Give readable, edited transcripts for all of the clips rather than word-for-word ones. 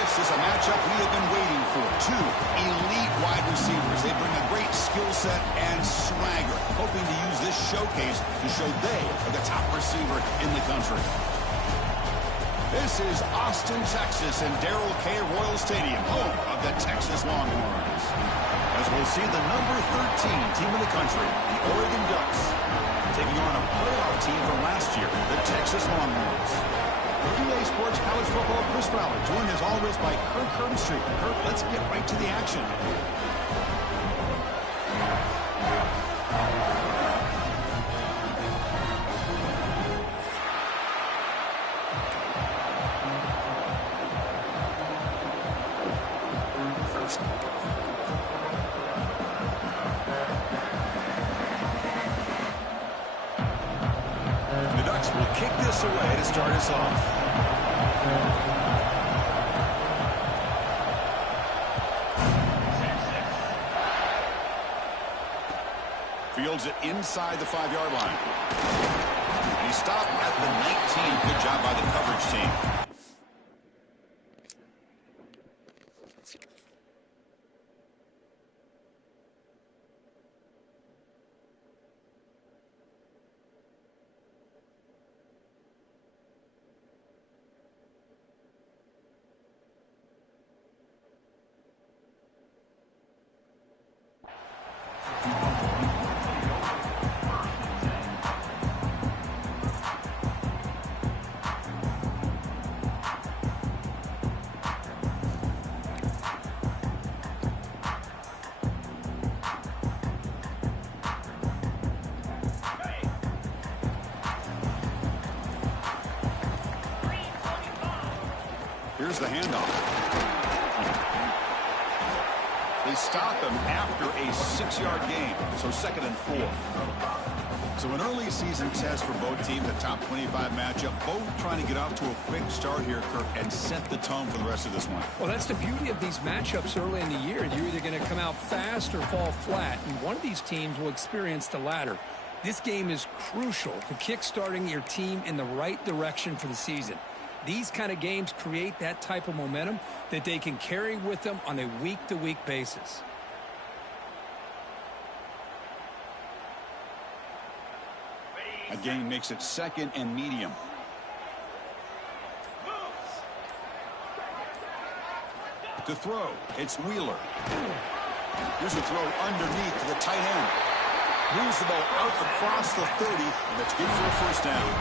This is a matchup we have been waiting for. Two elite wide receivers. They bring a great skill set and swagger, hoping to use this showcase to show they are the top receiver in the country. This is Austin, Texas, and Darrell K. Royal Stadium, home of the Texas Longhorns. As we'll see the number 13 team in the country, the Oregon Ducks, taking on a playoff team from last year, the Texas Longhorns. EA Sports College Football Chris Fowler, joined as always by Kirk Herbstreit. Kirk, let's get right to the action. The Ducks will kick this away to start us off. Fields it inside the 5-yard line. And he stopped at the 19. Good job by the coverage team. Here's the handoff. They stop him after a 6-yard gain, so 2nd and 4. So an early season test for both teams, a top 25 matchup, both trying to get off to a quick start here, Kirk, and set the tone for the rest of this one. Well, that's the beauty of these matchups early in the year. You're either going to come out fast or fall flat, and one of these teams will experience the latter. This game is crucial to kick-starting your team in the right direction for the season. These kind of games create that type of momentum that they can carry with them on a week-to-week basis. A gain makes it 2nd and medium. To throw, it's Wheeler. Here's a throw underneath to the tight end. Moves the ball out across the 30, and that's good for a first down.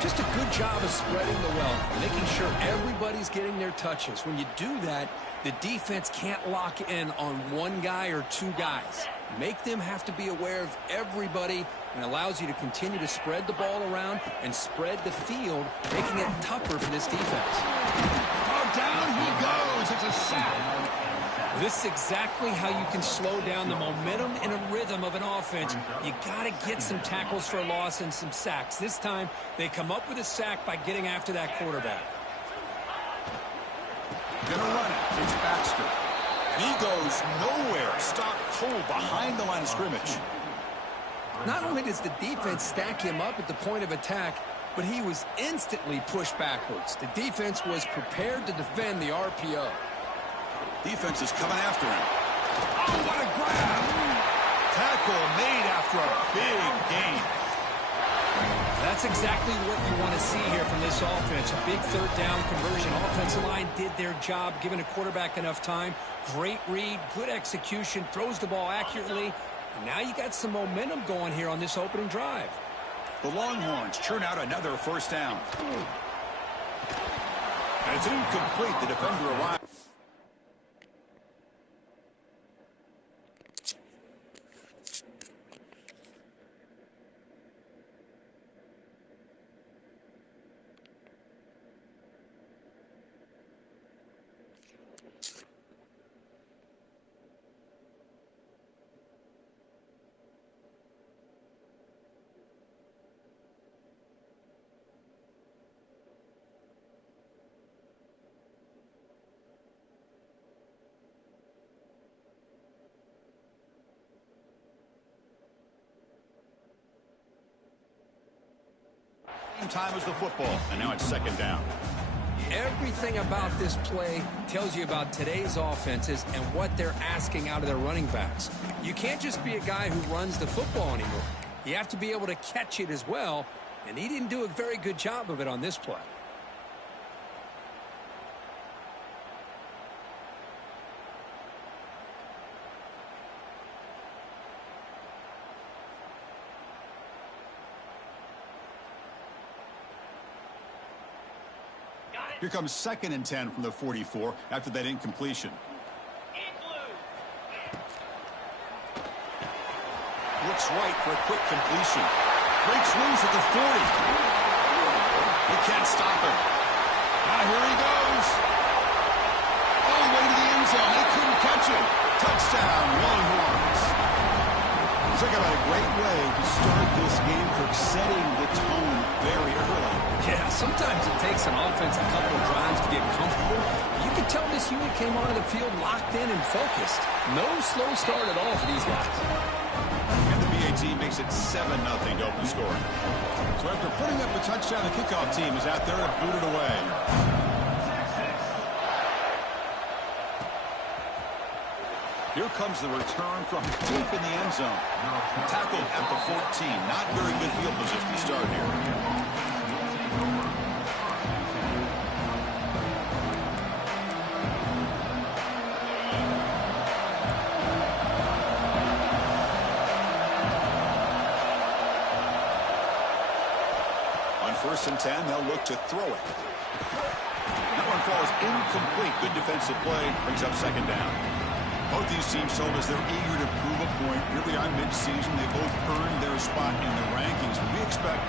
Just a good job of spreading the wealth, making sure everybody's getting their touches. When you do that, the defense can't lock in on one guy or two guys. Make them have to be aware of everybody, and allows you to continue to spread the ball around and spread the field, making it tougher for this defense. Oh, down he goes. It's a sack. This is exactly how you can slow down the momentum and a rhythm of an offense. You got to get some tackles for a loss and some sacks. This time, they come up with a sack by getting after that quarterback. Gonna run it. It's Baxter. He goes nowhere. Stopped cold behind the line of scrimmage. Not only does the defense stack him up at the point of attack, but he was instantly pushed backwards. The defense was prepared to defend the RPO. Defense is coming after him. Oh, what a grab! Tackle made after a big gain. That's exactly what you want to see here from this offense. A big 3rd down conversion. Offensive line did their job, giving a quarterback enough time. Great read, good execution, throws the ball accurately. And now you got some momentum going here on this opening drive. The Longhorns churn out another first down. And it's incomplete. The defender arrives. Time as the football, and now it's 2nd down. Everything about this play tells you about today's offenses and what they're asking out of their running backs. You can't just be a guy who runs the football anymore. You have to be able to catch it as well, and he didn't do a very good job of it on this play. Here comes 2nd and 10 from the 44 after that incompletion. Looks right for a quick completion. Breaks loose at the 40. They can't stop him. Now here he goes. All the way to the end zone. They couldn't catch him. Touchdown, Longhorns. Talk about a great way to start this game for setting the tone very early. Yeah, sometimes it takes an offense a couple of drives to get comfortable. You can tell this unit came onto the field locked in and focused. No slow start at all for these guys. And the BAT makes it 7-0 to open scoring. So after putting up a touchdown, the kickoff team is out there to boot it away. Here comes the return from deep in the end zone. Tackled at the 14. Not very good field position to start here. On 1st and 10, they'll look to throw it. That one falls incomplete. Good defensive play. Brings up 2nd down. Both these teams told us they're eager to prove a point. Here we are mid-season. They both earned their spot in the rankings. We expect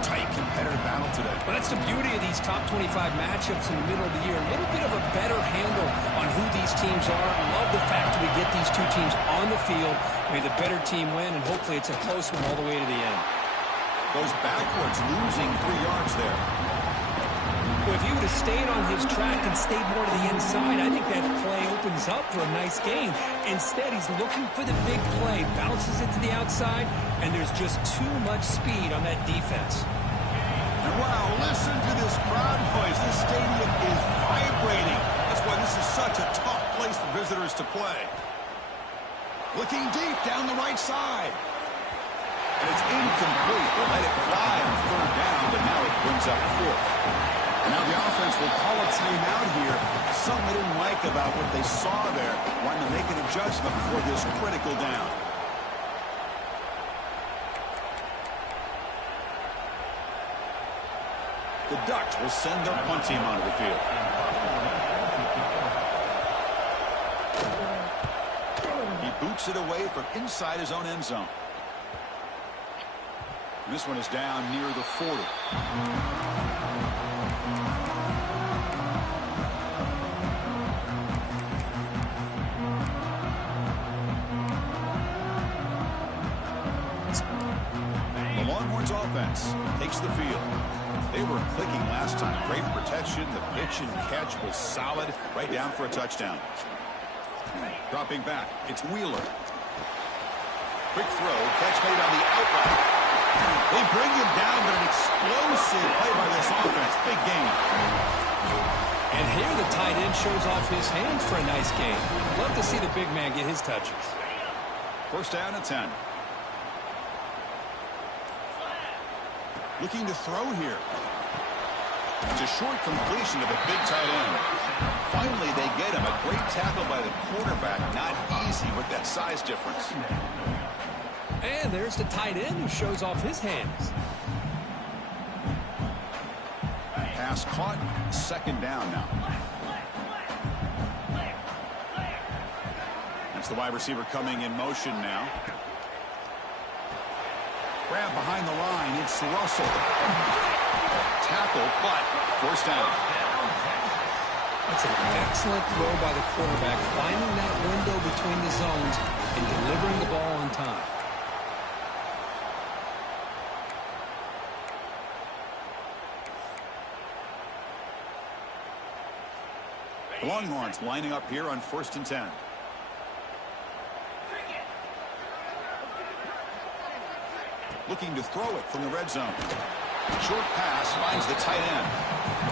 tight, competitive battle today. Well, that's the beauty of these top 25 matchups in the middle of the year. A little bit of a better handle on who these teams are. I love the fact that we get these two teams on the field. May the better team win, and hopefully it's a close one all the way to the end. Goes backwards, losing 3 yards there. Well, if he would have stayed on his track and stayed more to the inside, I think that play opens up for a nice gain. Instead, he's looking for the big play, bounces it to the outside, and there's just too much speed on that defense. And wow, listen to this crowd noise. This stadium is vibrating. That's why this is such a tough place for visitors to play. Looking deep down the right side. And it's incomplete. They'll let it fly on 3rd down, but now it brings up 4th. And now the offense will call a timeout here. Something they didn't like about what they saw there. Wanting to make an adjustment for this critical down. The Ducks will send their punt team onto the field. He boots it away from inside his own end zone. And this one is down near the 40. The Longhorns offense takes the field. They were clicking last time. Great protection. The pitch and catch was solid. Right down for a touchdown. Dropping back. It's Wheeler. Quick throw. Catch made on the outright. They bring him down, but an explosive play by this offense. Big game. And here the tight end shows off his hands for a nice game. Love to see the big man get his touches. 1st down and 10. Looking to throw here. It's a short completion to the big tight end. Finally, they get him. A great tackle by the quarterback. Not easy with that size difference. And there's the tight end who shows off his hands. Pass caught. 2nd down now. That's the wide receiver coming in motion now. Grab behind the line. It's Russell. Tackle, but 1st down. That's an excellent throw by the quarterback, finding that window between the zones and delivering the ball on time. The Longhorns lining up here on 1st and 10. Looking to throw it from the red zone. Short pass finds the tight end.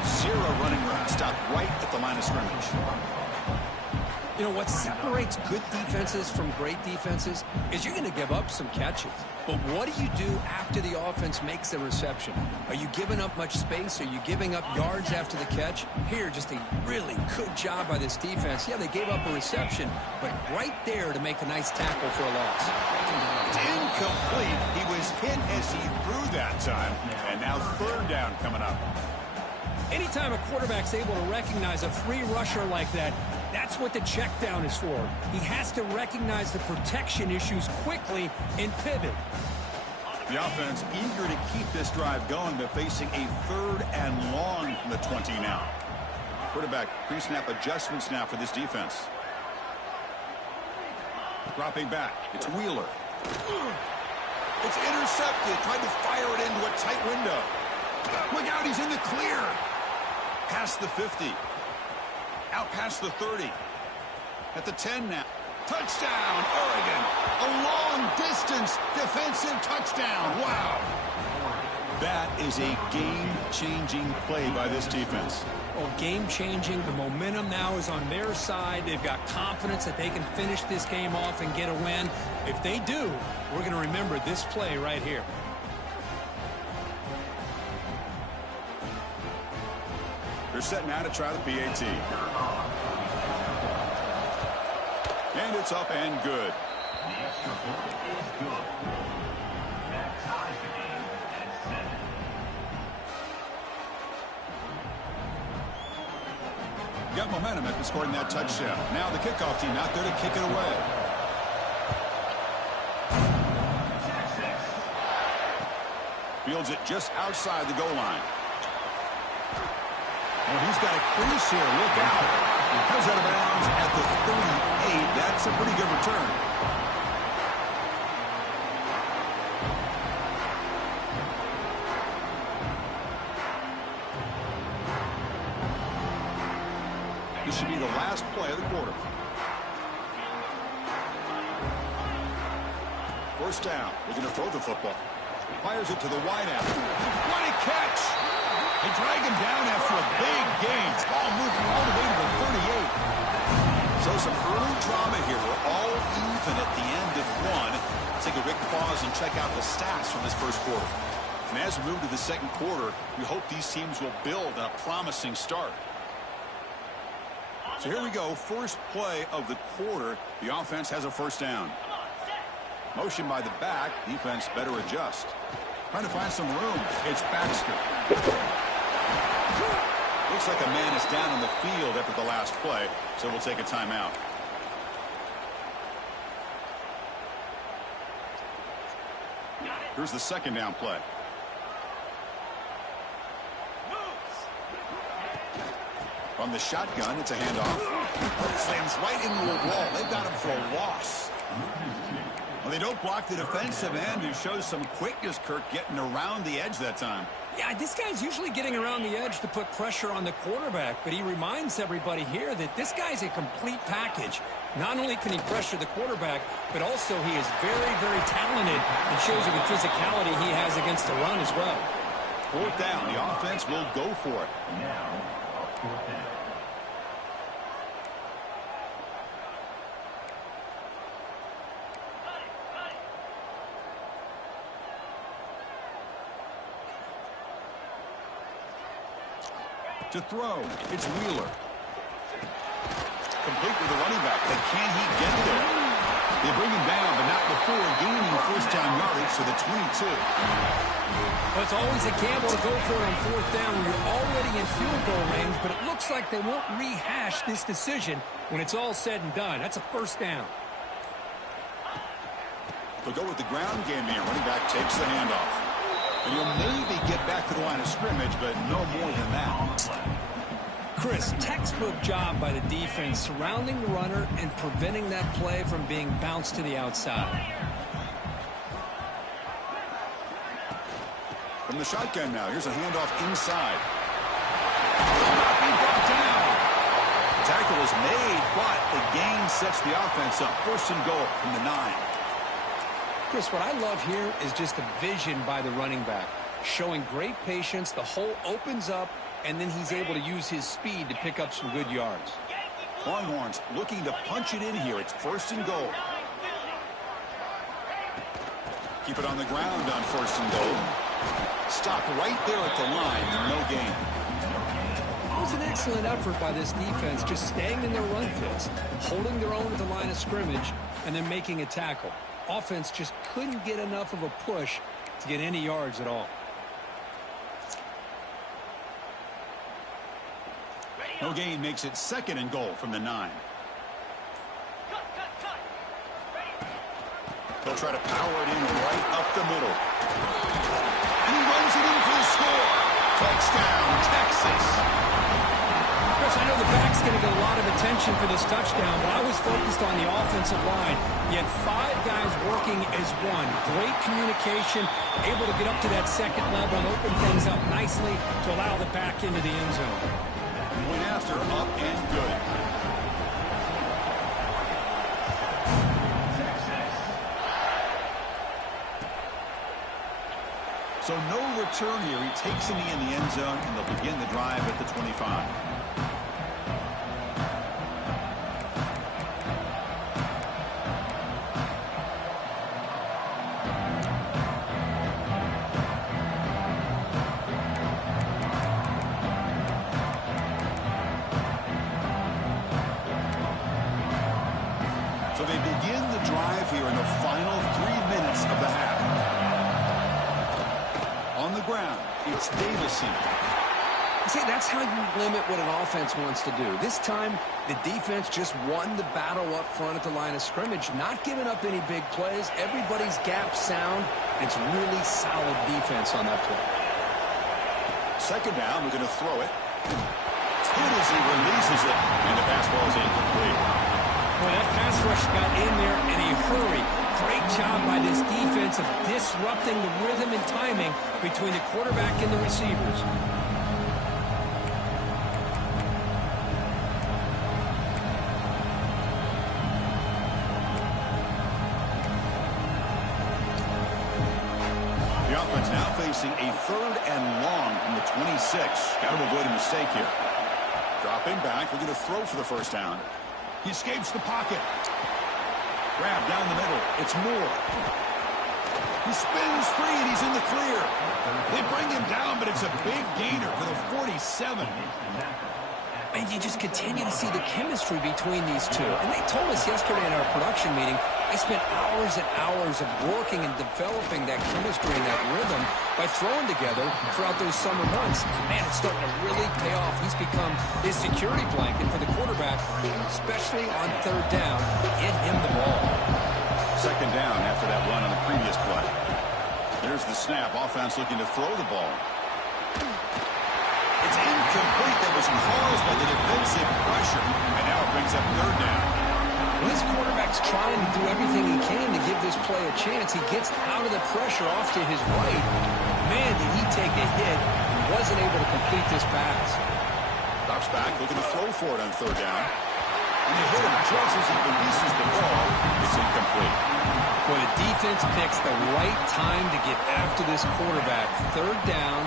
Zero running room. Stopped right at the line of scrimmage. You know, what separates good defenses from great defenses is you're going to give up some catches. But what do you do after the offense makes a reception? Are you giving up much space? Are you giving up yards after the catch? Here, just a really good job by this defense. Yeah, they gave up a reception, but right there to make a nice tackle for a loss. It's incomplete. He was hit as he threw that time. And now third down coming up. Anytime a quarterback's able to recognize a free rusher like that, that's what the check down is for. He has to recognize the protection issues quickly and pivot. The offense eager to keep this drive going, but facing a third and long from the 20 now. Quarterback pre-snap adjustments now for this defense. Dropping back. It's Wheeler. It's intercepted. Tried to fire it into a tight window. Look out, he's in the clear. Past the 50. Out past the 30. At the 10 now. Touchdown, Oregon. A long-distance defensive touchdown. Wow. That is a game-changing play by this defense. Well, game-changing. The momentum now is on their side. They've got confidence that they can finish this game off and get a win. If they do, we're going to remember this play right here. They're set now to try the PAT. And it's up and good. The extra point is good. That ties the game at 7. Got momentum after scoring that touchdown. Now the kickoff team out there to kick it away. Fields it just outside the goal line. Well, he's got a crease here. Look out. Goes out of bounds at the 38. That's a pretty good return. This should be the last play of the quarter. First down. He's going to throw the football. Fires it to the wideout. What a catch! They drag him down after a big gain. Ball moving all the way to the 38. So some early drama here. We're all even at the end of one. Take a quick pause and check out the stats from this first quarter. And as we move to the second quarter, we hope these teams will build on a promising start. So here we go. First play of the quarter. The offense has a first down. Motion by the back. Defense better adjust. Trying to find some room. It's Baxter. Looks like a man is down on the field after the last play, so we'll take a timeout. Here's the second down play. From the shotgun, it's a handoff. Slams right into a wall. They've got him for a loss. Well, they don't block the defensive end, who shows some quickness, Kirk, getting around the edge that time. Yeah, this guy's usually getting around the edge to put pressure on the quarterback, but he reminds everybody here that this guy's a complete package. Not only can he pressure the quarterback, but also he is very, very talented and shows you the physicality he has against the run as well. Fourth down, the offense will go for it. Now, a fourth down. To throw, it's Wheeler. Complete with the running back, but can he get there? They bring him down, but not before gaining first down yardage to the 22. Well, it's always a gamble to go for it on fourth down when you're already in field goal range, but it looks like they won't rehash this decision when it's all said and done. That's a first down. They'll go with the ground game here. Running back takes the handoff. And you'll maybe get back to the line of scrimmage, but no more than that. Chris, textbook job by the defense surrounding the runner and preventing that play from being bounced to the outside. From the shotgun now, here's a handoff inside. He brought down. The tackle is made, but the gain sets the offense up. First and goal from the 9. Chris, what I love here is just the vision by the running back. showing great patience. The hole opens up, and then he's able to use his speed to pick up some good yards. Longhorns looking to punch it in here. It's 1st and goal. Keep it on the ground on 1st and goal. Stop right there at the line. No gain. It was an excellent effort by this defense, just staying in their run fits, holding their own at the line of scrimmage, and then making a tackle. Offense just couldn't get enough of a push to get any yards at all. No gain makes it 2nd and goal from the 9. They'll try to power it in right up the middle. And he runs it in for the score. Touchdown, Texas. Chris, I know the back's going to get a lot of attention for this touchdown, but I was focused on the offensive line. You had 5 guys working as one. Great communication, able to get up to that 2nd level and open things up nicely to allow the back into the end zone. Went after, up and good. So no return here. He takes a knee in the end zone, and they'll begin the drive at the 25. So they begin the drive here in the final 3 minutes of the half. On the ground, it's Davison. See, that's how you limit what an offense wants to do. This time, the defense just won the battle up front at the line of scrimmage, not giving up any big plays. Everybody's gap sound. It's really solid defense on that play. 2nd down, we're going to throw it. Hit as he releases it, and the pass ball is incomplete. Boy, that pass rush got in there in a hurry. Great job by this defense of disrupting the rhythm and timing between the quarterback and the receivers. The offense now facing a 3rd and long from the 26. Got to avoid a mistake here. Dropping back, we're going to throw for the 1st down. He escapes the pocket. Grab down the middle. It's Moore. He spins free, and he's in the clear. They bring him down, but it's a big gainer for the 47. And you just continue to see the chemistry between these two. And they told us yesterday in our production meeting, they spent hours and hours of working and developing that chemistry and that rhythm by throwing together throughout those summer months. Man, it's starting to really pay off. He's become his security blanket for the quarterback, especially on 3rd down. Get him the ball. 2nd down after that run on the previous play. There's the snap. Offense looking to throw the ball. It's incomplete. That was caused by the defensive pressure. And now it brings up 3rd down. Well, this quarterback's trying to do everything he can to give this play a chance. He gets out of the pressure off to his right. Man, did he take a hit and wasn't able to complete this pass. Drops back, looking to throw for it on 3rd down. And they hit him just as he releases the ball. It's incomplete. Well, the defense picks the right time to get after this quarterback. 3rd down,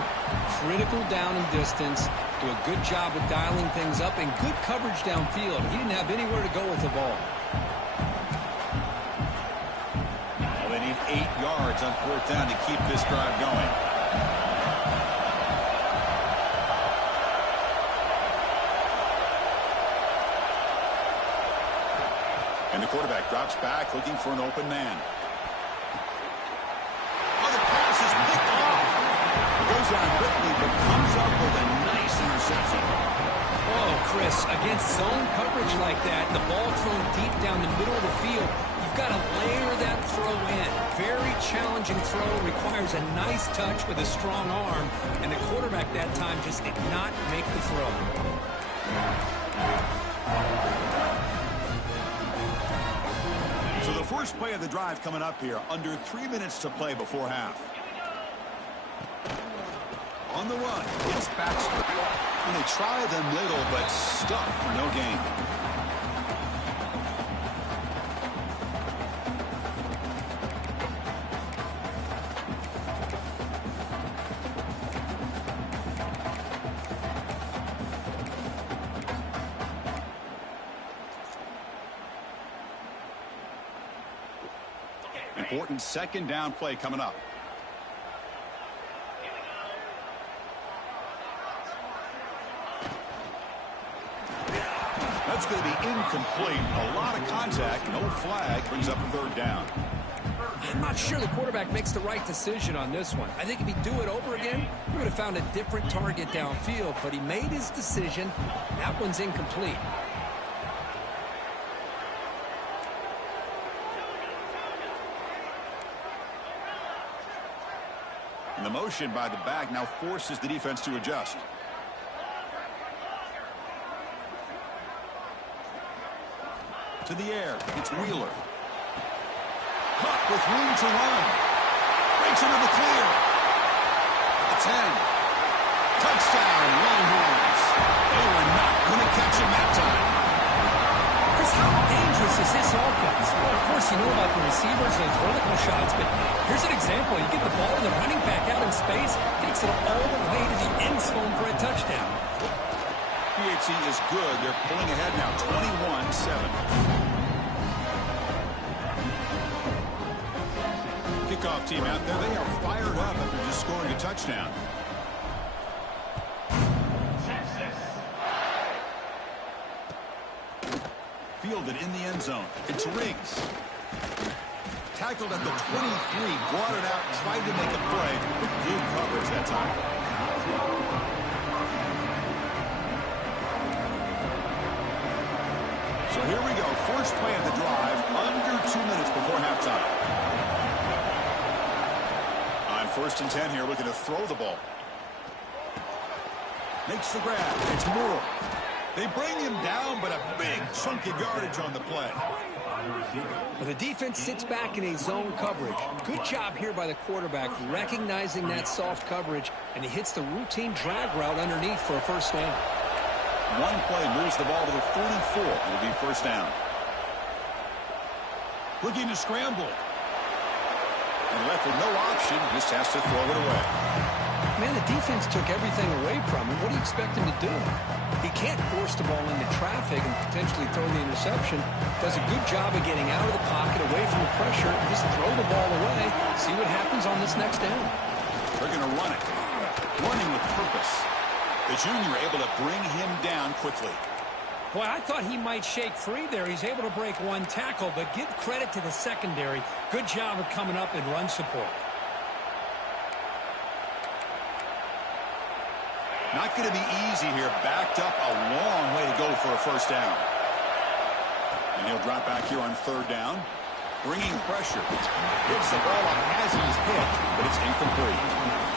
critical down and distance. Do a good job of dialing things up and good coverage downfield. He didn't have anywhere to go with the ball. Well, they need 8 yards on 4th down to keep this drive going. And the quarterback drops back, looking for an open man. Oh, the pass is picked off. It goes down quickly, but comes up with a nice interception. Oh, Chris, against zone coverage like that, the ball thrown deep down the middle of the field, you've got to layer that throw in. Very challenging throw, requires a nice touch with a strong arm, and the quarterback that time just did not make the throw. So the first play of the drive coming up here, under 3 minutes to play before half. On the run, it's Baxter. And they try the middle, but stuck for no gain. Important second down play coming up. That's going to be incomplete. A lot of contact. No flag. Brings up a third down. I'm not sure the quarterback makes the right decision on this one. I think if he'd do it over again, he would have found a different target downfield, but he made his decision. That one's incomplete. And the motion by the back now forces the defense to adjust. To the air, it's Wheeler. Caught with room to run. Breaks into the clear. At the 10. Touchdown, Longhorns. They were not going to catch him that time. Chris, how dangerous is this offense? Well, of course, you know about the receivers, those vertical shots, but here's an example. You get the ball and the running back out in space, takes it all the way to the end zone for a touchdown. PHC is good. They're pulling ahead now, 21-7. Kickoff team out there. They are fired up after just scoring a touchdown. Fielded in the end zone. It's Riggs. Tackled at the 23. Brought it out. Tried to make a play. Good coverage that time. So here we go. First play of the drive. Under 2 minutes before halftime. On 1st and 10 here, looking to throw the ball. Makes the grab. It's Moore. They bring him down, but a big chunk of yardage on the play. Well, the defense sits back in a zone coverage. Good job here by the quarterback, recognizing that soft coverage, and he hits the routine drag route underneath for a first down. One play moves the ball to the 44. It'll be first down. Looking to scramble. And left with no option, just has to throw it away. Man, the defense took everything away from him. What do you expect him to do? He can't force the ball into traffic and potentially throw the interception. Does a good job of getting out of the pocket, away from the pressure, and just throw the ball away. See what happens on this next down. They're going to run it. Running with purpose. The junior able to bring him down quickly. Boy, I thought he might shake free there. He's able to break one tackle, but give credit to the secondary. Good job of coming up in run support. Not going to be easy here. Backed up a long way to go for a first down. And he'll drop back here on 3rd down. Bringing pressure. Gets the ball up as he's hit, but it's incomplete.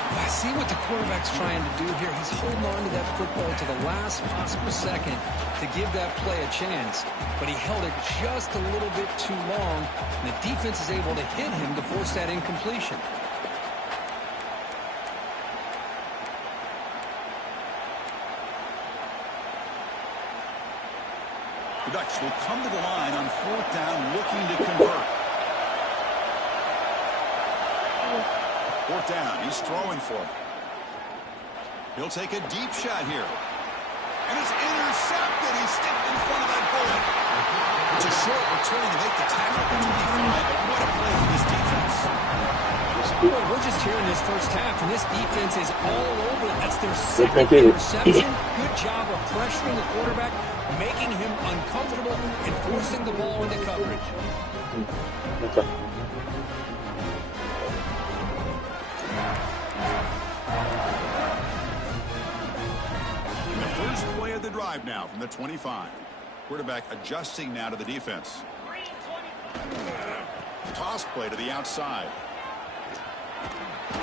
I see what the quarterback's trying to do here. He's holding on to that football to the last possible second to give that play a chance. But he held it just a little bit too long, and the defense is able to hit him to force that incompletion. The Ducks will come to the line on 4th down, looking to convert. 4th down, he's throwing for it. He'll take a deep shot here. And it's intercepted. He's sticked in front of that bullet. It's a short return to make the tackle at the 25, but what a play for this defense. Well, we're just here in this first half, and this defense is all over. That's their second interception. Good job of pressuring the quarterback, making him uncomfortable, and forcing the ball into coverage. First play of the drive now from the 25. Quarterback adjusting now to the defense. Toss play to the outside.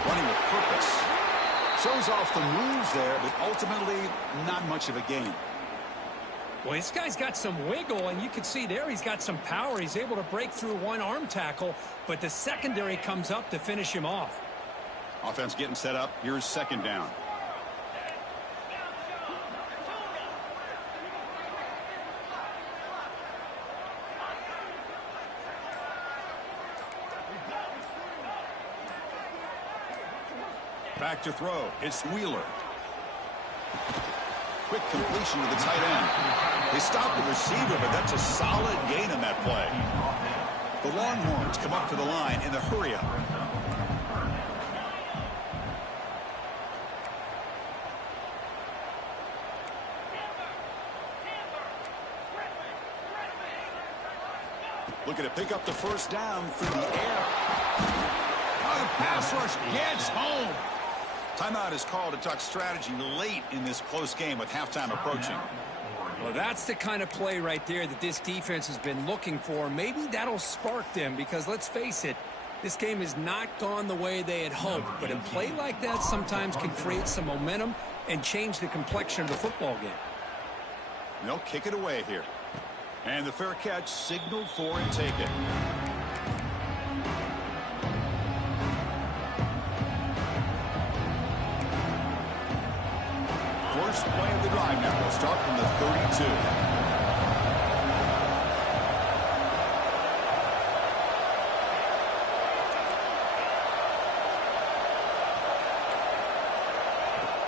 Running with purpose. Shows off the moves there, but ultimately not much of a gain. Well, this guy's got some wiggle, and you can see there he's got some power. He's able to break through one arm tackle, but the secondary comes up to finish him off. Offense getting set up. Here's 2nd down. Back to throw. It's Wheeler. Quick completion to the tight end. They stopped the receiver, but that's a solid gain on that play. The Longhorns come up to the line in the hurry-up. Looking to pick up the first down through the air. Oh, the pass rush gets home. Timeout is called to talk strategy late in this close game with halftime approaching. Well, that's the kind of play right there that this defense has been looking for. Maybe that'll spark them because, let's face it, this game has not gone the way they had hoped. But a play like that sometimes can create some momentum and change the complexion of the football game. They'll kick it away here. And the fair catch signaled for and taken. First play of the drive now. We'll start from the 32.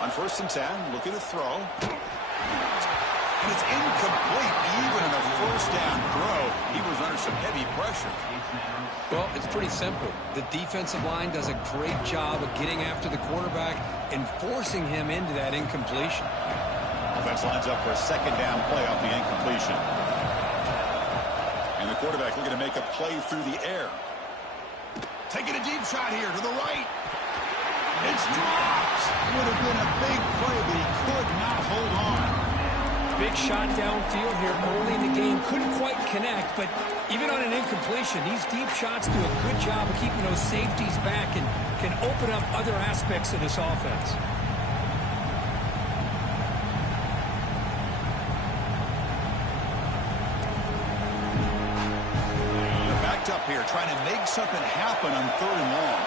On 1st and 10, looking to throw. And it's incomplete. Even in a first down throw, he was under some heavy pressure. Well, it's pretty simple. The defensive line does a great job of getting after the quarterback and forcing him into that incompletion. Offense lines up for a second down play off the incompletion. And the quarterback looking to make a play through the air. Taking a deep shot here to the right. It's dropped. Would have been a big play, but he could not hold on. Big shot downfield here early in the game. Couldn't quite connect, but even on an incompletion, these deep shots do a good job of keeping those safeties back and can open up other aspects of this offense. They're backed up here, trying to make something happen on 3rd and long.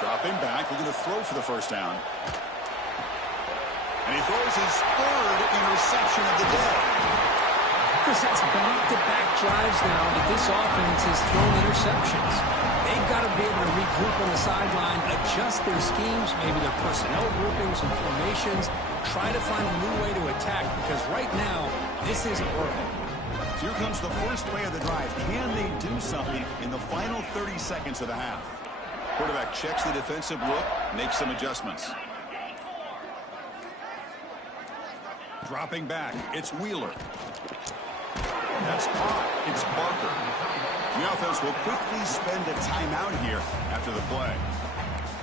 Dropping back, looking to throw for the first down. And he throws his 3rd interception of the day. Chris, it's back-to-back drives now that this offense has thrown interceptions. They've got to be able to regroup on the sideline, adjust their schemes, maybe their personnel groupings and formations, try to find a new way to attack, because right now, this isn't working. Here comes the first play of the drive. Can they do something in the final 30 seconds of the half? Quarterback checks the defensive look, makes some adjustments. Dropping back, it's Wheeler. That's caught. It's Barker. The offense will quickly spend a timeout here after the play.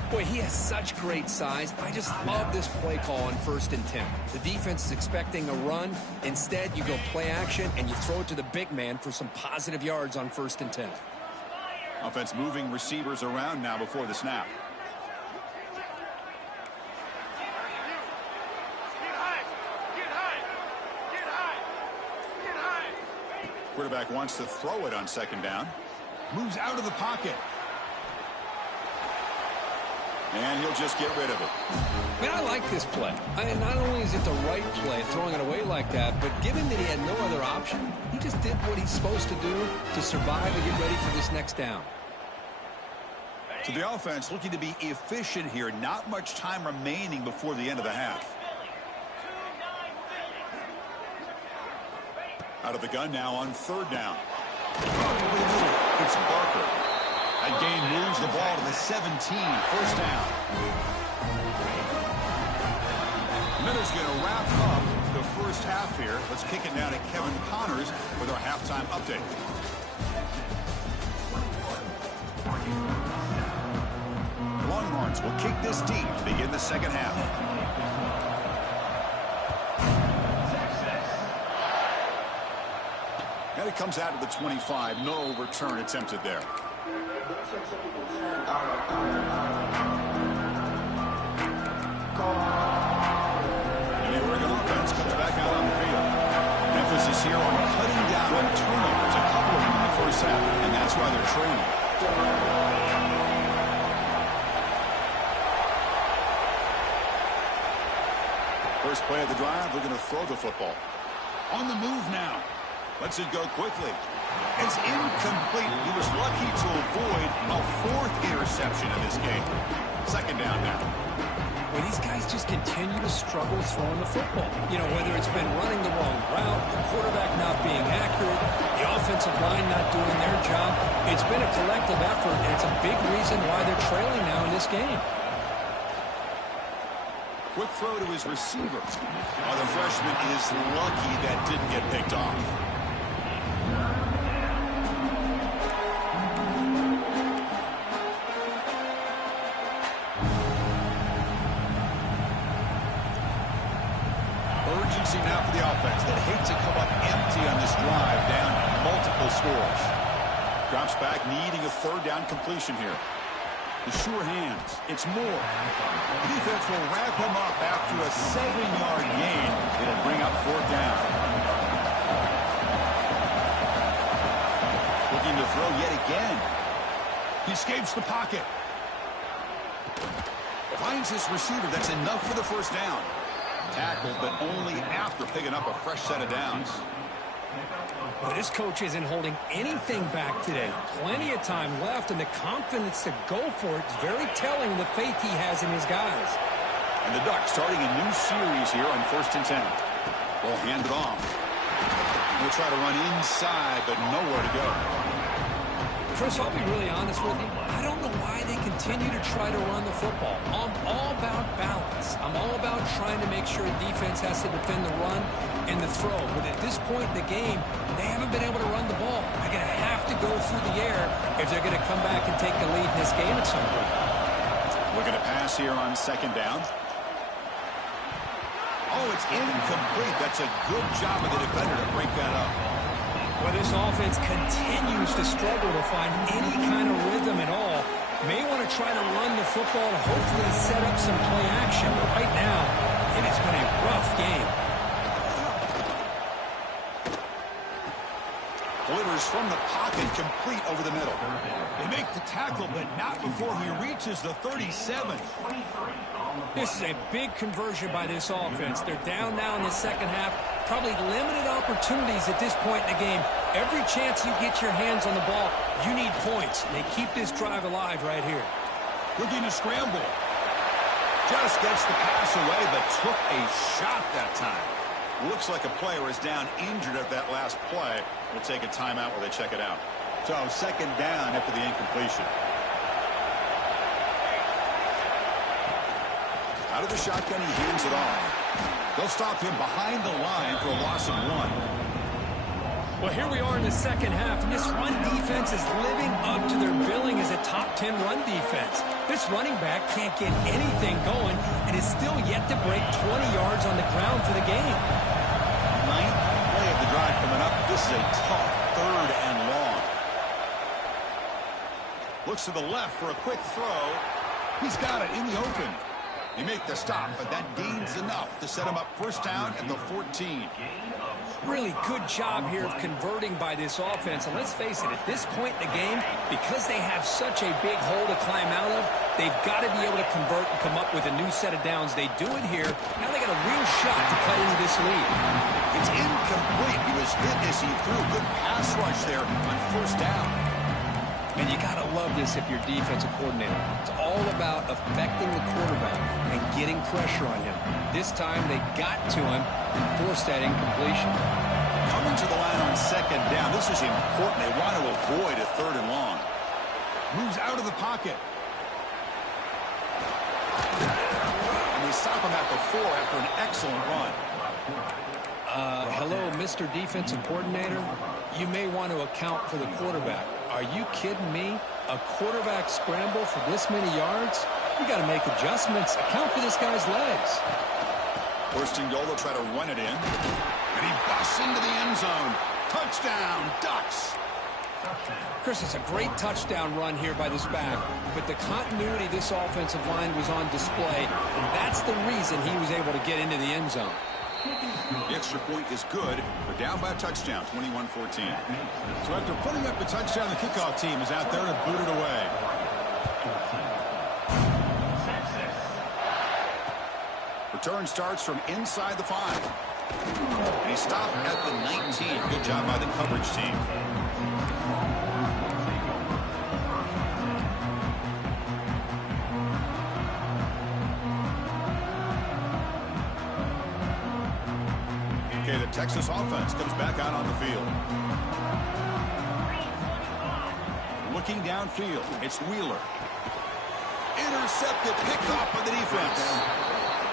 Boy, he has such great size. I just love this play call on 1st and 10. The defense is expecting a run. Instead, you go play action, and you throw it to the big man for some positive yards on 1st and 10. Offense moving receivers around now before the snap. Quarterback wants to throw it on 2nd down. Moves out of the pocket. And he'll just get rid of it. Man, I like this play. Not only is it the right play, throwing it away like that, but given that he had no other option, he just did what he's supposed to do to survive and get ready for this next down. So the offense looking to be efficient here. Not much time remaining before the end of the half. Out of the gun now on 3rd down. It's Barker. That gain moves the ball to the 17. First down. Miller's going to wrap up the first half here. Let's kick it down to Kevin Connors with our halftime update. Longhorns will kick this deep to begin the second half. And it comes out of the 25. No return attempted there. And the Oregon offense comes back out on the field. Emphasis here on cutting down on turnovers. A couple of them in the first half, and that's why they're trailing. First play of the drive, we're going to throw the football. On the move now. Lets it go quickly. It's incomplete. He was lucky to avoid a 4th interception in this game. 2nd down now. Well, these guys just continue to struggle throwing the football. You know, whether it's been running the wrong route, the quarterback not being accurate, the offensive line not doing their job. It's been a collective effort, and it's a big reason why they're trailing now in this game. Quick throw to his receiver. Oh, the freshman is lucky that didn't get picked off. Urgency now for the offense that hate to come up empty on this drive, down multiple scores. Drops back, needing a third down completion here. The sure hands. It's Moore. Defense will wrap him up after a 7-yard gain. It'll bring up fourth down. Looking to throw yet again. He escapes the pocket. Finds his receiver. That's enough for the first down. Tackled, but only after picking up a fresh set of downs. Well, this coach isn't holding anything back today. Plenty of time left, and the confidence to go for it is very telling of the faith he has in his guys. And the Ducks starting a new series here on 1st and 10. They'll hand it off. They'll try to run inside, but nowhere to go. Chris, I'll be really honest with you. I don't know why they continue to try to run the football. I'm all about balance. I'm all about trying to make sure defense has to defend the run and the throw. But at this point in the game, they haven't been able to run the ball. They're going to have to go through the air if they're going to come back and take the lead in this game at some point. Looking to pass here on 2nd down. Oh, it's incomplete. That's a good job of the defender to break that up. Well, this offense continues to struggle to find any kind of rhythm at all. May want to try to run the football to hopefully set up some play action. But right now, it has been a rough game. Delivers from the pocket, complete over the middle. They make the tackle, but not before he reaches the 37. This is a big conversion by this offense. They're down now in the second half. Probably limited opportunities at this point in the game. Every chance you get your hands on the ball, you need points. They keep this drive alive right here. Looking to scramble. Just gets the pass away, but took a shot that time. Looks like a player is down injured at that last play. We'll take a timeout while they check it out. So 2nd down after the incompletion. Out of the shotgun, he hands it off. They'll stop him behind the line for a loss of 1. Well, here we are in the second half, and this run defense is living up to their billing as a top 10 run defense. This running back can't get anything going and is still yet to break 20 yards on the ground for the game. 9th play of the drive coming up. This is a tough 3rd and long. Looks to the left for a quick throw. He's got it in the open. They make the stop, but that gains enough to set him up first down at the 14. Really good job here of converting by this offense. And let's face it, at this point in the game, because they have such a big hole to climb out of, they've got to be able to convert and come up with a new set of downs. They do it here. Now they got a real shot to cut into this lead. It's incomplete. He was hit as he threw. Good pass rush there on first down. And you got to love this if you're defensive coordinator. It's all about affecting the quarterback and getting pressure on him. This time they got to him and forced that incompletion. Coming to the line on 2nd down. This is important. They want to avoid a 3rd and long. Moves out of the pocket. And they stop him at the 4 after an excellent run. Hello, Mr. Defensive Coordinator. You may want to account for the quarterback. Are you kidding me? A quarterback scramble for this many yards? You got to make adjustments. Account for this guy's legs. 1st and goal. They'll try to run it in. And he busts into the end zone. Touchdown, Ducks. Chris, it's a great touchdown run here by this back, but the continuity of this offensive line was on display, and that's the reason he was able to get into the end zone. The extra point is good. They're down by a touchdown, 21-14. So after putting up the touchdown, the kickoff team is out there to boot it away. Return starts from inside the 5. And he stopped at the 19. Good job by the coverage team. Texas offense comes back out on the field. Looking downfield, it's Wheeler. Intercepted, picked off by the defense.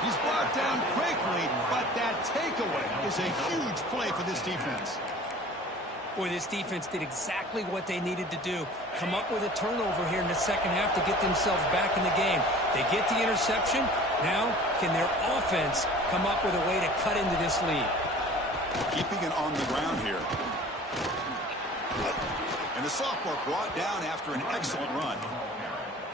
He's brought down quickly, but that takeaway is a huge play for this defense. Boy, this defense did exactly what they needed to do. Come up with a turnover here in the second half to get themselves back in the game. They get the interception. Now, can their offense come up with a way to cut into this lead? Keeping it on the ground here. And the sophomore brought down after an excellent run.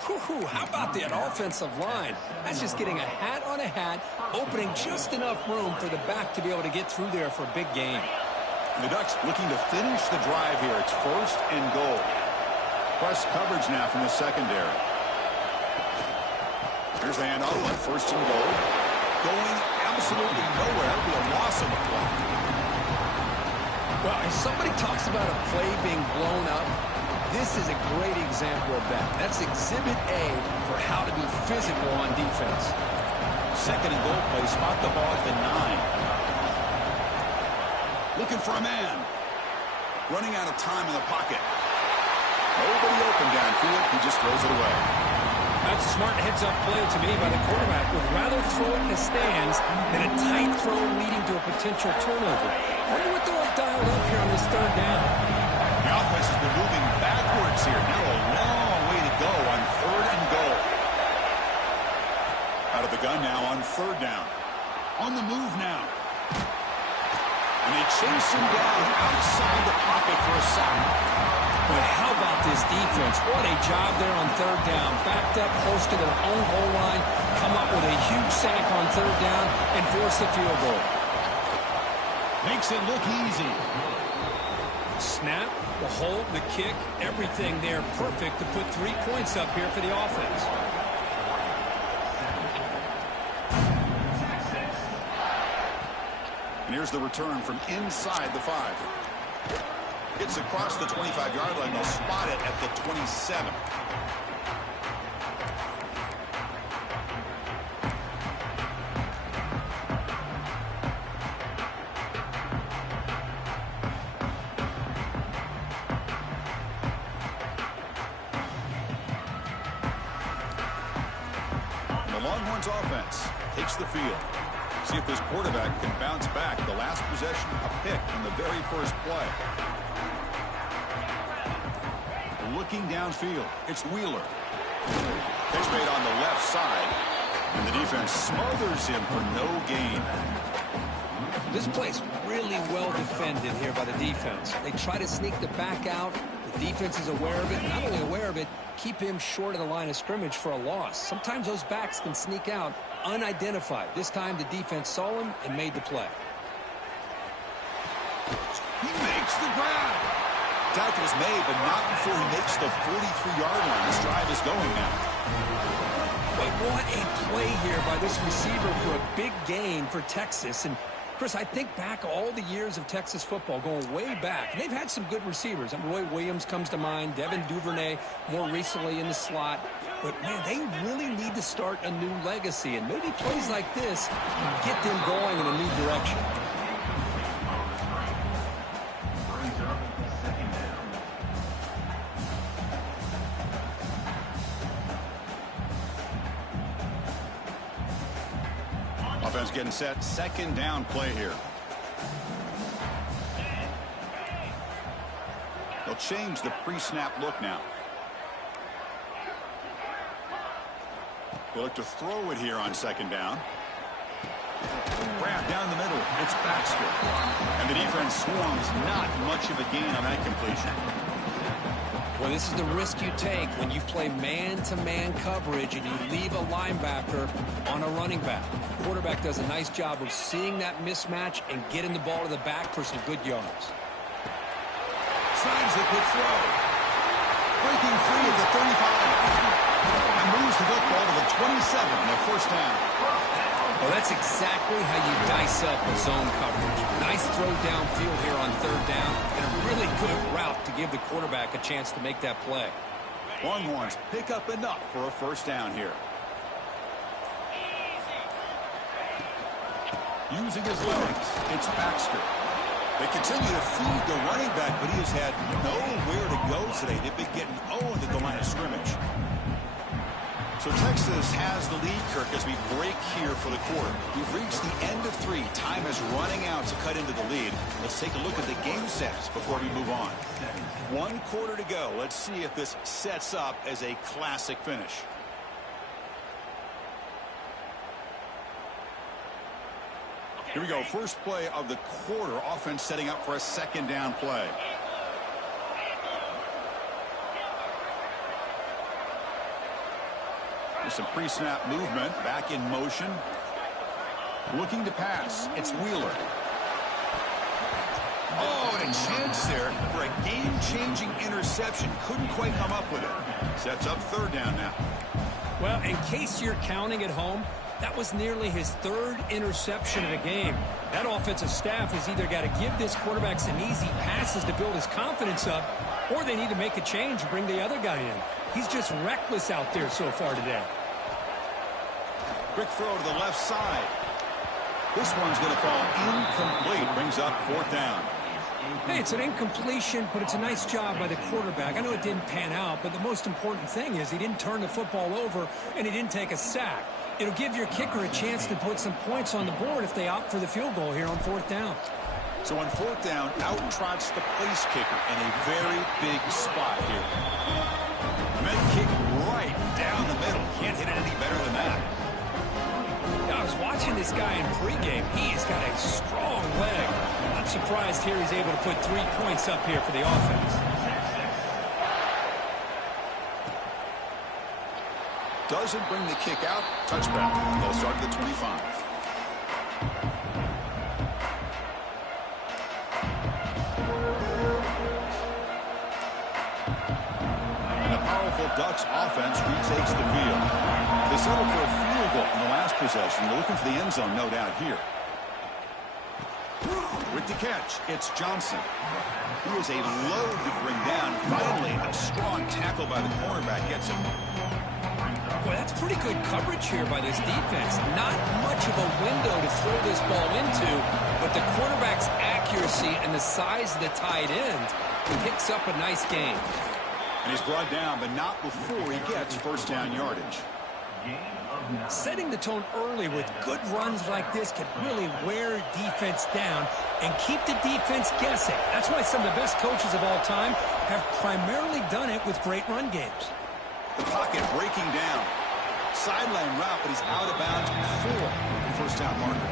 Whew, how about that offensive line? That's just getting a hat on a hat, opening just enough room for the back to be able to get through there for a big gain. The Ducks looking to finish the drive here. It's 1st and goal. Press coverage now from the secondary. Here's the handoff on 1st and goal. Going absolutely nowhere. It'll be a loss of a play. Well, if somebody talks about a play being blown up, this is a great example of that. That's exhibit A for how to be physical on defense. 2nd and goal play. Spot the ball at the 9. Looking for a man. Running out of time in the pocket. Nobody open downfield. He just throws it away. That's a smart heads-up play to me by the quarterback. Would rather throw it in the stands than a tight throw leading to a potential turnover. Wonder what they'll have dialed up here on this 3rd down. The offense has been moving backwards here. Now a long way to go on 3rd and goal. Out of the gun now on 3rd down. On the move now. And they chase him down outside the pocket for a sack. But how about this defense? What a job there on 3rd down. Backed up close to their own goal line. Come up with a huge sack on 3rd down and force a field goal. Makes it look easy. Snap, the hold, the kick, everything there perfect to put 3 points up here for the offense. And here's the return from inside the 5. Gets across the 25-yard line. They'll spot it at the 27. And the Longhorns offense takes the field. See if this quarterback can bounce back. The last possession, a pick in the very first play. Looking downfield, it's Wheeler. Pitch made on the left side, and the defense smothers him for no gain. This play's really well defended here by the defense. They try to sneak the back out. The defense is aware of it. Not only aware of it, keep him short of the line of scrimmage for a loss. Sometimes those backs can sneak out unidentified. This time the defense saw him and made the play. He makes the grab. Tackle's made, but not before he makes the 43-yard line. This drive is going now. But what a play here by this receiver for a big gain for Texas. And Chris, I think back all the years of Texas football, going way back. And they've had some good receivers. Roy Williams comes to mind, Devin Duvernay more recently in the slot. But, man, they really need to start a new legacy. And maybe plays like this can get them going in a new direction. Offense getting set. 2nd down play here. They'll change the pre-snap look now. They'll look to throw it here on 2nd down. Grab down the middle. It's Baxter. And the defense swarms. Not much of a gain on that completion. Well, this is the risk you take when you play man-to-man coverage and you leave a linebacker on a running back. The quarterback does a nice job of seeing that mismatch and getting the ball to the back for some good yards. Signs a good throw. Breaking free of the 35. And moves the football to the 27 on the 1st down. Well, that's exactly how you dice up a zone coverage. Nice throw downfield here on 3rd down, and a really good route to give the quarterback a chance to make that play. Longhorns pick up enough for a 1st down here. Using his legs, it's Baxter. They continue to feed the running back, but he has had nowhere to go today. They've been getting owned at the line of scrimmage. So Texas has the lead, Kirk, as we break here for the quarter. We've reached the end of 3. Time is running out to cut into the lead. Let's take a look at the game sets before we move on. 1 quarter to go. Let's see if this sets up as a classic finish. Here we go. First play of the quarter. Offense setting up for a second down play. There's some pre-snap movement. Back in motion. Looking to pass. It's Wheeler. Oh, and a chance there for a game-changing interception. Couldn't quite come up with it. Sets up 3rd down now. Well, in case you're counting at home, that was nearly his 3rd interception of the game. That offensive staff has either got to give this quarterback some easy passes to build his confidence up, or they need to make a change and bring the other guy in. He's just reckless out there so far today. Quick throw to the left side. This one's going to fall incomplete. Brings up 4th down. Hey, it's an incompletion, but it's a nice job by the quarterback. I know it didn't pan out, but the most important thing is he didn't turn the football over and he didn't take a sack. It'll give your kicker a chance to put some points on the board if they opt for the field goal here on 4th down. So on 4th down, out trots the place kicker in a very big spot here. Med kick right down the middle. Can't hit it any better than that. I was watching this guy in pregame. He's got a strong leg. Not surprised here he's able to put 3 points up here for the offense. Doesn't bring the kick out. Touchback. They'll start at the 25. And the powerful Ducks offense retakes the field. They settled for a field goal in the last possession. They're looking for the end zone, no doubt, here. With the catch, it's Johnson. He is a load to bring down. Finally, a strong tackle by the cornerback gets him. Boy, that's pretty good coverage here by this defense. Not much of a window to throw this ball into, but the quarterback's accuracy and the size of the tight end picks up a nice gain. And he's brought down, but not before he gets 1st down yardage. Setting the tone early with good runs like this can really wear defense down and keep the defense guessing. That's why some of the best coaches of all time have primarily done it with great run games. The pocket breaking down. Sideline route, but he's out of bounds before the 1st down marker.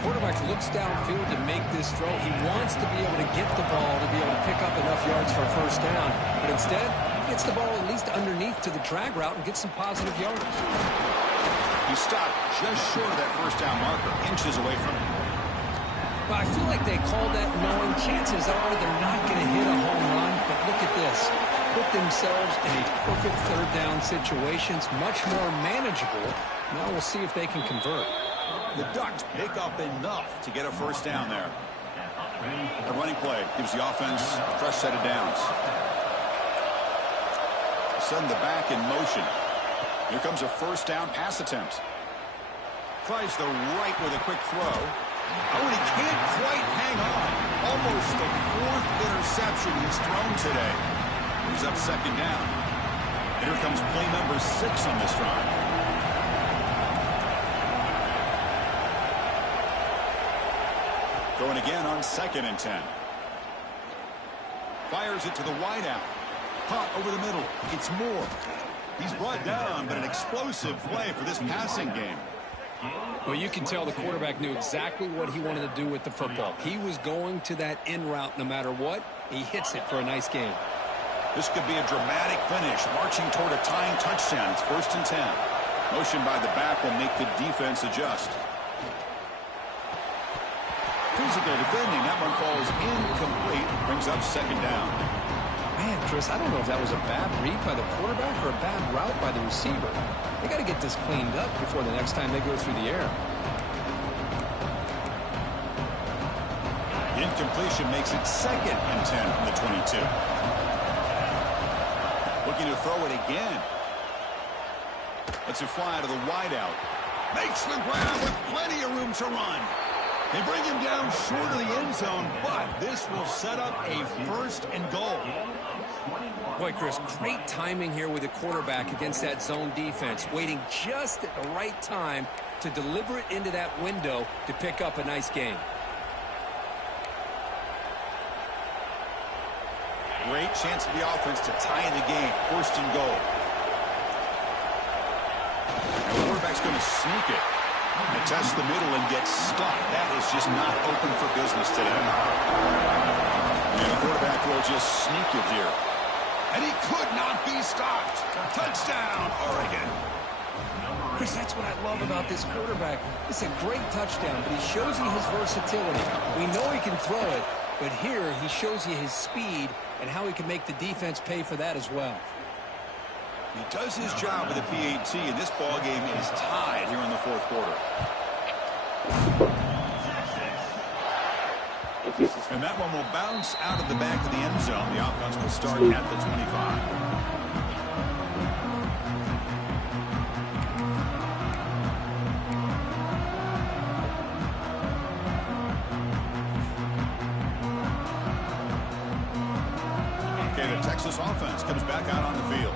Quarterback looks downfield to make this throw. He wants to be able to get the ball to be able to pick up enough yards for a 1st down. But instead, he gets the ball at least underneath to the drag route and gets some positive yards. He stopped just short of that 1st down marker, inches away from it. Well, I feel like they called that knowing chances are they're not going to hit a home run. But look at this. Put themselves in a perfect 3rd down situation. It's much more manageable. Now we'll see if they can convert. The Ducks pick up enough to get a 1st down there. The running play gives the offense a fresh set of downs. Send the back in motion. Here comes a 1st down pass attempt. Tries the right with a quick throw. Oh, and he can't quite hang on. Almost the 4th interception he's thrown today. He's up 2nd down. Here comes play number 6 on this drive. Going again on 2nd and 10. Fires it to the wideout. Caught over the middle. It's Moore. He's brought down, but an explosive play for this passing game. Well, you can tell the quarterback knew exactly what he wanted to do with the football. He was going to that in route no matter what. He hits it for a nice game. This could be a dramatic finish, marching toward a tying touchdown. It's 1st and 10. Motion by the back will make the defense adjust. Physical defending. That one falls incomplete. Brings up 2nd down. Man, Chris, I don't know if that was a bad read by the quarterback or a bad route by the receiver. They got to get this cleaned up before the next time they go through the air. Incompletion makes it 2nd and 10 from the 22. Looking to throw it again. Lets it fly to the wideout. Makes the grab with plenty of room to run. They bring him down short of the end zone, but this will set up a 1st and goal. Boy, Chris, great timing here with the quarterback against that zone defense, waiting just at the right time to deliver it into that window to pick up a nice gain. Great chance for the offense to tie the game. 1st and goal. The quarterback's going to sneak it. And test the middle and get stuck. That is just not open for business today. And the quarterback will just sneak it here. And he could not be stopped. Touchdown, Oregon. Chris, that's what I love about this quarterback. It's a great touchdown, but he shows you his versatility. We know he can throw it, but here he shows you his speed and how he can make the defense pay for that as well. He does his job with the PAT, and this ball game is tied here in the 4th quarter. And that one will bounce out of the back of the end zone. The offense will start at the 25. Okay, the Texas offense comes back out on the field.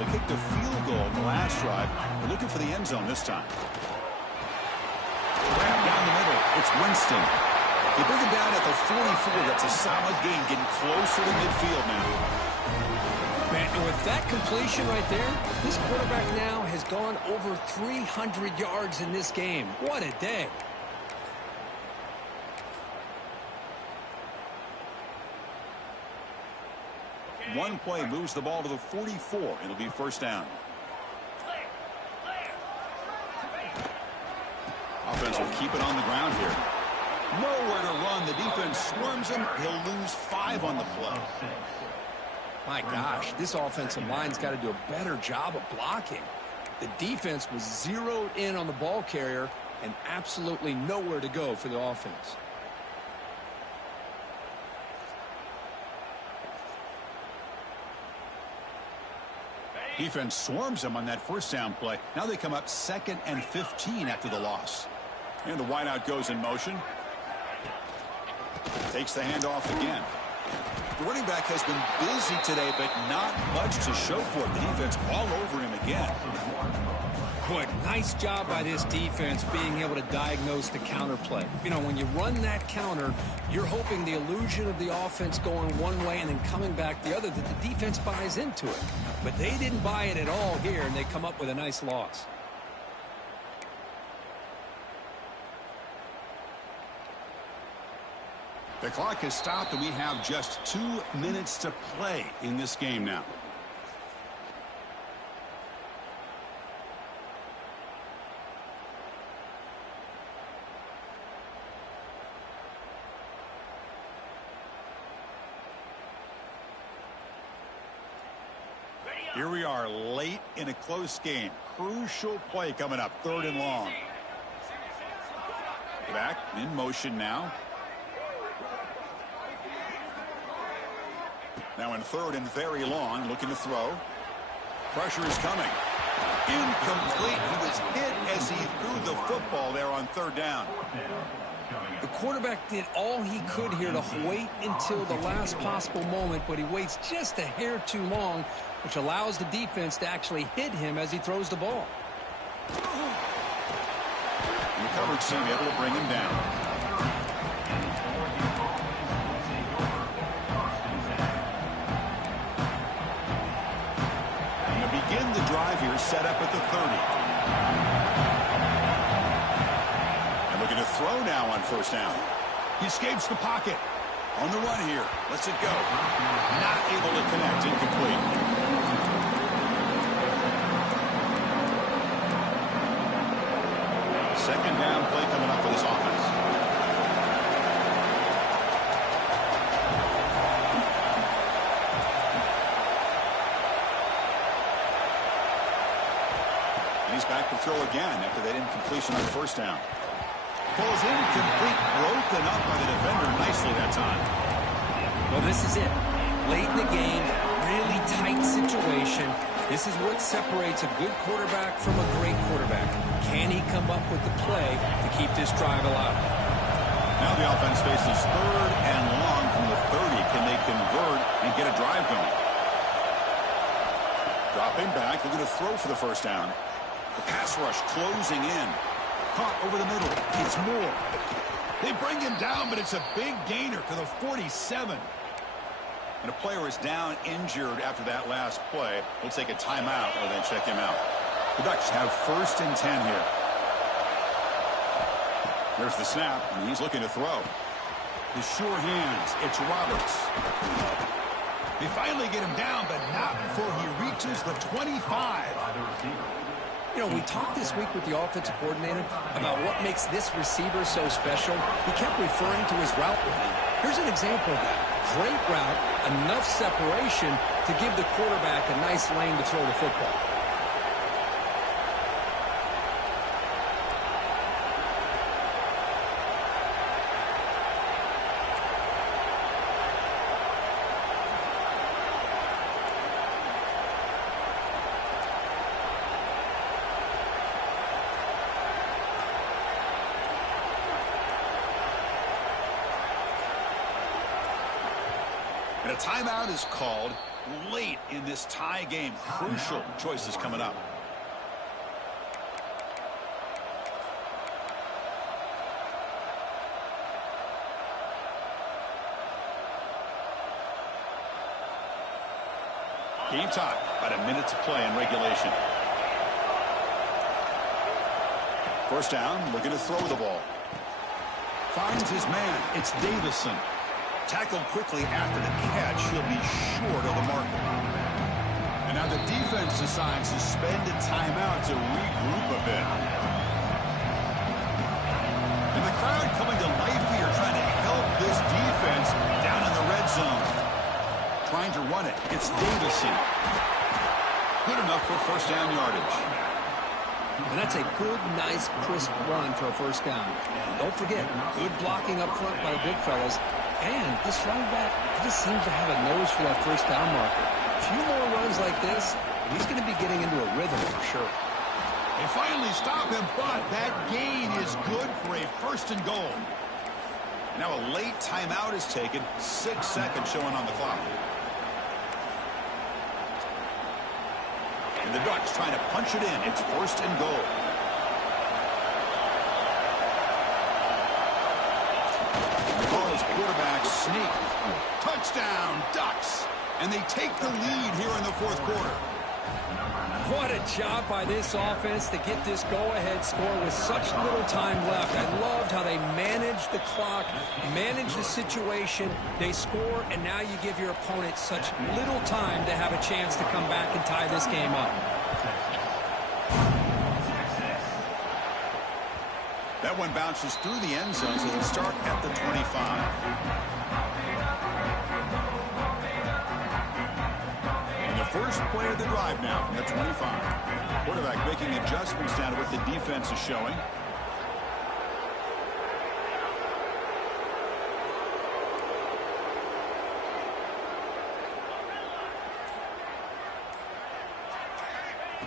They kicked a field goal in the last drive. They're looking for the end zone this time. Grab down the middle. It's Winston. They bring him down at the 44. That's a solid gain, getting closer to midfield now. Man, and with that completion right there, this quarterback now has gone over 300 yards in this game. What a day. One play moves the ball to the 44. It'll be 1st down. Offense will keep it on the ground here. Nowhere to run. The defense swarms him. He'll lose 5 on the play. My gosh, this offensive line's got to do a better job of blocking. The defense was zeroed in on the ball carrier and absolutely nowhere to go for the offense. Defense swarms him on that 1st down play. Now they come up 2nd and 15 after the loss. And the wideout goes in motion. Takes the handoff again. The running back has been busy today, but not much to show for it. The defense all over him again. Boy, nice job by this defense being able to diagnose the counter play. You know, when you run that counter, you're hoping the illusion of the offense going one way and then coming back the other, that the defense buys into it. But they didn't buy it at all here, and they come up with a nice loss. The clock has stopped, and we have just 2 minutes to play in this game now. Here we are late in a close game. Crucial play coming up. 3rd and long. Back in motion now. Now in 3rd and very long, looking to throw. Pressure is coming. Incomplete. He was hit as he threw the football there on 3rd down. The quarterback did all he could here to wait until the last possible moment, but he waits just a hair too long, which allows the defense to actually hit him as he throws the ball. And the coverage team able to bring him down. And to begin the drive here, set up at the 30. To throw now on 1st down. He escapes the pocket. On the run here. Lets it go. Not able to connect. Incomplete. Second down play coming up for this offense. And he's back to throw again after that incompletion on 1st down. Falls incomplete, broken up by the defender nicely that time. Well, this is it. Late in the game, really tight situation. This is what separates a good quarterback from a great quarterback. Can he come up with the play to keep this drive alive? Now the offense faces 3rd and long from the 30. Can they convert and get a drive going? Dropping back, they're going to throw for the first down. The pass rush closing in. Caught over the middle. It's Moore. They bring him down, but it's a big gainer to the 47. And a player is down injured after that last play. We'll take a timeout or then check him out. The Ducks have 1st and 10 here. There's the snap, and he's looking to throw. The sure hands. It's Roberts. They finally get him down, but not before he reaches the 25. You know, we talked this week with the offensive coordinator about what makes this receiver so special. He kept referring to his route running. Here's an example of that. Great route, enough separation to give the quarterback a nice lane to throw the football. And a timeout is called late in this tie game. Crucial choices coming up. Game time. About a minute to play in regulation. First down, looking to throw the ball. Finds his man. It's Davison. Tackled quickly after the catch. He'll be short of the marker. And now the defense decides to spend a timeout to regroup a bit. And the crowd coming to life here, trying to help this defense down in the red zone. Trying to run it. It's Davison. Good enough for first down yardage. And that's a good, nice, crisp run for a first down. Don't forget, good blocking up front by the big fellas. And this running back just seems to have a nose for that first down marker. A few more runs like this, he's going to be getting into a rhythm for sure. They finally stop him, but that gain is good for a 1st and goal. Now a late timeout is taken. 6 seconds showing on the clock. And the Ducks trying to punch it in. It's 1st and goal. The ball is quarterback sneak. Touchdown, Ducks. And they take the lead here in the 4th quarter. What a job by this offense to get this go-ahead score with such little time left. I loved how they managed the clock, managed the situation. They score, and now you give your opponent such little time to have a chance to come back and tie this game up. That one bounces through the end zone, so they'll start at the 25. And the first play of the drive now from the 25. Quarterback making adjustments down to what the defense is showing.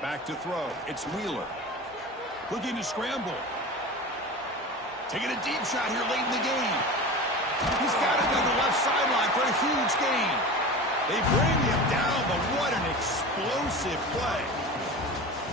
Back to throw. It's Wheeler. Looking to scramble. Taking a deep shot here late in the game. He's got it down the left sideline for a huge gain. They bring him down, but what an explosive play.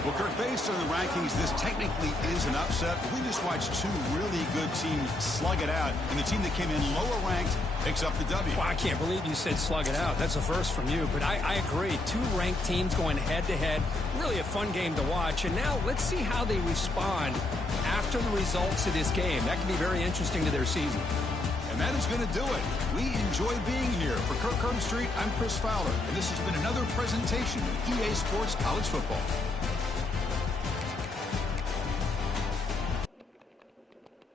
Well, Kirk, based on the rankings, this technically is an upset. We just watched 2 really good teams slug it out, and the team that came in lower ranked picks up the W. Well, I can't believe you said slug it out. That's a first from you, but I agree. 2 ranked teams going head-to-head. Really a fun game to watch. And now let's see how they respond after the results of this game. That could be very interesting to their season. And that is going to do it. We enjoy being here. For Kirk Street, I'm Chris Fowler, and this has been another presentation of EA Sports College Football.